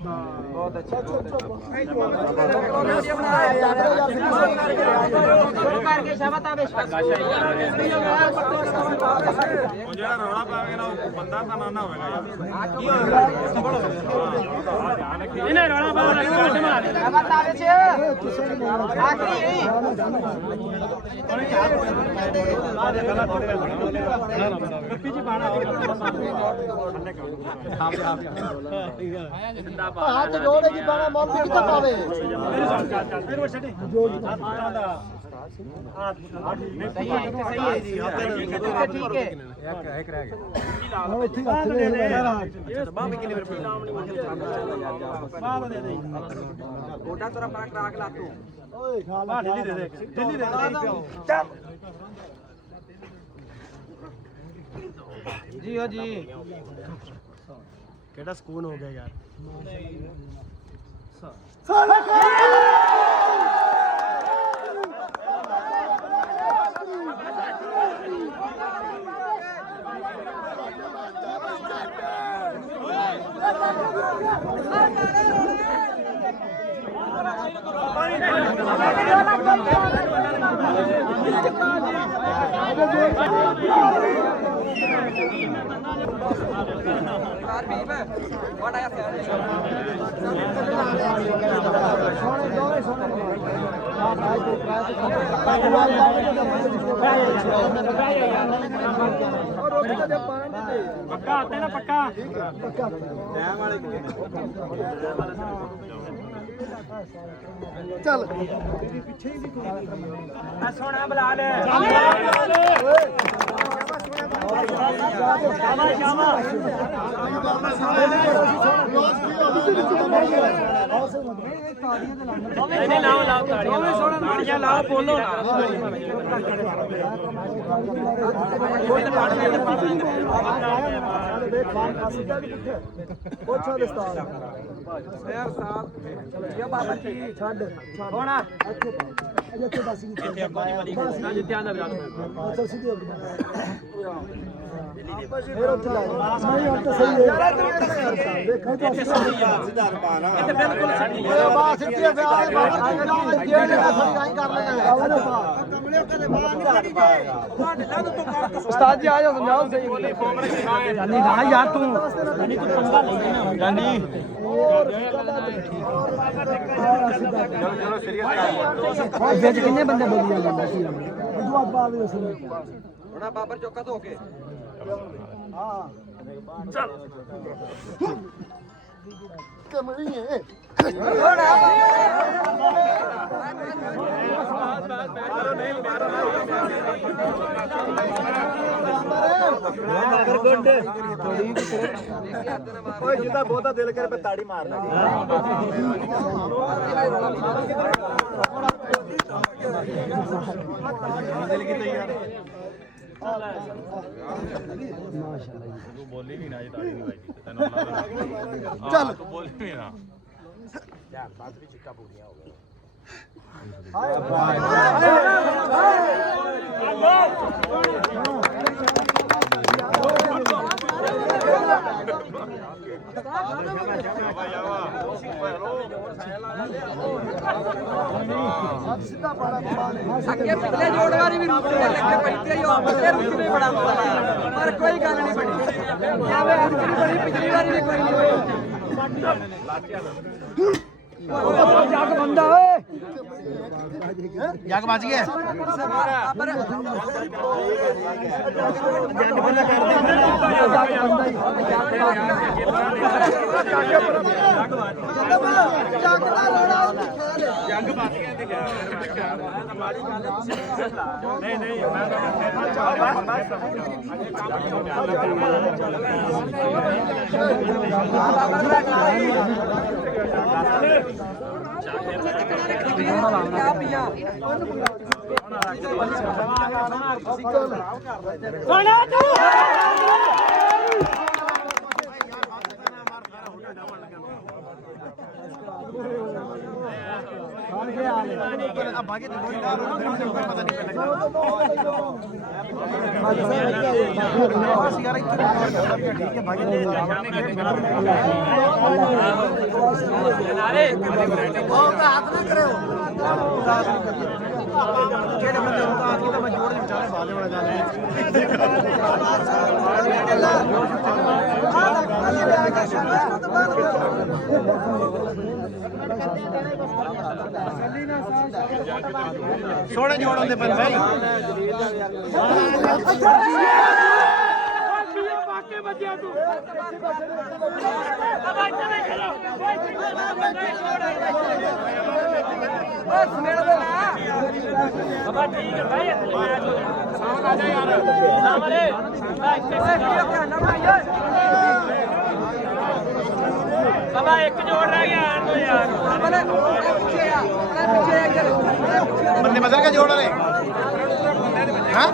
बहुत अच्छा ਰੌਲਾ ਪਾਵੇ ਨਾ ਬੰਦਾ ਤਾਂ ਨਾ ਹੋਵੇਗਾ ਇਹਨੇ ਰੌਲਾ ਪਾਵੇ ਕੱਢ ਮਾਰ हाथ जोड़े की बाना मौत कितना पावे सही है जी ठीक है एक रह गया गोटा तोरा पर ट्रक ला तू ओए खा ला ढिल्ली दे चल जी हो जी केड़ा सुकून हो गया यार पक्का आते ना पक्का चल सोना बुला ले नहीं लाओ लाओ ताड़ियां लाओ बोलो ਪੁੱਛੋ ਦਸਤਾਰ ਯਾਰ ਸਾਹਿਬ ਇਹ ਬਾਬਾ ਜੀ ਛੱਡ ਹੋਣਾ ਇੱਥੇ ਇੱਥੇ ਬਸ ਇੱਥੇ ਅੱਗੋਂ ਦੀ ਬੜੀ ਨਾ ਜਿੱਤਿਆਂ ਦਾ ਵਿਰਾਜ ਅੱਛਾ ਸਿੱਧੀ ਹੋ ਗਈ ਫੇਰ ਉੱਥੇ ਲਾ ਨਹੀਂ ਹੁਣ ਤਾਂ ਸਹੀ ਹੈ ਦੇਖੋ ਤਾਂ ਸਿੱਧਾ ਰਪਾਣਾ ਇੱਥੇ ਬਿਲਕੁਲ ਸਹੀ ਹੈ ਬਾਬਾ ਸਿੱਧੀ ਹੈ ਬਾਬਾ ਜਿਹੜੇ ਅਸਲੀ ਰਾਈ ਕਰ ਲੈਣਾ ਕਮਲੇ ਕਦੇ ਬਾਹਰ ਨਹੀਂ ਕੱਢੀ ਜੇ ਢਿੱਲਾ ਤੋਂ ਕਰ ਉਸਤਾਦ ਜੀ ਆ ਜਾਓ ਸਮਝਾਓ ਸਹੀ ਜਾਨੀ ਨਾ ਯਾਰ ਤੂੰ ਜਾਨੀ ਤੂੰ ਪੰਗਾ ਲੈ ਜਾਨੀ ਚਲੋ ਕਿੰਨੇ ਬੰਦੇ ਬੋਲੀ ਜਾਂਦੇ ਸੀ ਦੁਆ ਬਾਅਦ ਵਿੱਚ ਹੁਣ ਬਾਬਰ ਚੌਕਾ ਧੋ ਕੇ ਹਾਂ ਚੱਲ ਕਮਲੀ ਹੈ ਓਏ ਜਿੱਦਾਂ ਬਹੁਤਾ ਦਿਲ ਕਰੇ ਪੇ ਤਾੜੀ ਮਾਰ ਲੈ ਦਿਲ ਕੀ ਤੈਯਾਰ ਮਾਸ਼ਾਅੱਲਾ ਬੋਲੀ ਵੀ ਨਾ ਜੀ ਤਾੜੀ ਨਹੀਂ ਵਾਜੀ ਤੈਨੂੰ ਚੱਲ ਤੂੰ ਬੋਲੀ ਵੀ ਨਾ ਯਾਰ ਬਾਤ ਵੀ ਚਿੱਕਾ ਪੂਰੀਆਂ ਹੋ ਗਿਆ ਅੱਗੇ ਪਿਛਲੇ ਜੋੜ ਵਾਰੀ ਵੀ ਰੂਪ ਤੇ ਲੱਗੇ ਪੈਂਦੇ ਹੀ ਉਹ ਫਿਰ ਰੂਪ ਵੀ ਬੜਾ ਪਰ ਕੋਈ ਗੱਲ ਨਹੀਂ ਬਣੀ ਐਵੇਂ ਅਜਕਰੀ ਬੜੀ ਪਿਛਲੀ ਵਾਰੀ ਵੀ ਕੋਈ ਨਹੀਂ ਹੋਈ ਜੱਗ ਬੰਦਾ ਓਏ ਜੱਗ ਵੱਜ ਗਿਆ ਪਰ ਜੱਗ ਬੰਦਾ ਕਰਦੇ ਜੱਗ ਬੰਦਾ ਹੀ ਜੱਗ ਦਾ ਰੋਣਾ ਜੱਗ ਵੱਜ ਗਿਆ ਤੇ ਗਿਆ ਮਾੜੀ ਗੱਲ ਨਹੀਂ ਨਹੀਂ ਮੈਂ ਜਿਹੜੇ ਬੰਦੇ ਨੂੰ ਤਾਂ ਆਤੀ ਤਾਂ ਮੈਂ ਜੋੜ ਦੇ ਵਿਚਾਲੇ ਪਾ ਦੇਣਾ ਸੋਹਣੇ ਜੋੜ ਹੁੰਦੇ ਬੰਦੇ ਪਾਕੇ ਵੱਜਿਆ ਤੂੰ ਅਬਾਈ ਤੇ ਖੜਾ ਬਸ ਮੇਰੇ ਦੇ ਨਾ ਅਬਾ ਠੀਕ ਹੈ ਭਾਈ ਸਾਹਮਣੇ ਆ ਜਾ ਯਾਰ ਸਾਹਮਣੇ ਅਬਾ ਇੱਕ ਜੋੜ ਰਹਿ ਗਿਆ ਆਣ ਦੋ ਯਾਰ ਬੰਦੇ ਮਜ਼ਰ ਕਾ ਜੋੜ ਰਹੇ ਹਾਂ